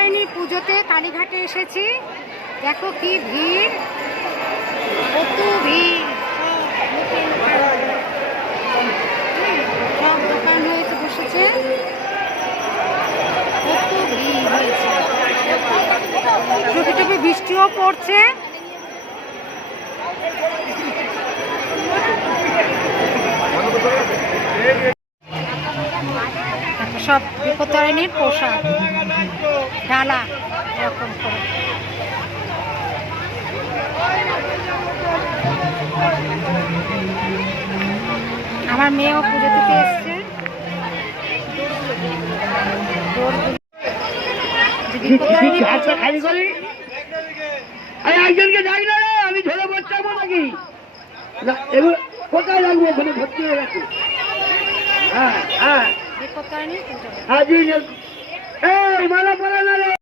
বিপত্তারিণী পুজোতে কালীঘাটে এসেছি। দেখো কি ভিড়, কত ভিড়। সব দোকান হয়েছে, বসেছে, কত ভিড় হয়েছে। টুপি টুপি বৃষ্টিও পড়ছে। সব বিপত্তারিণীর পোশাক, ডালা এরকম করে। আমার মেয়েও পুজো দিতে এসছে। একজনকে যাই না, আমি ধরে বসতে নাকি কোথায় লাগবো, ওখানে ভর্তি হয়ে গেছে। হ্যাঁ হ্যাঁ, বিপত্তারিণী পুজো। হ্যাঁ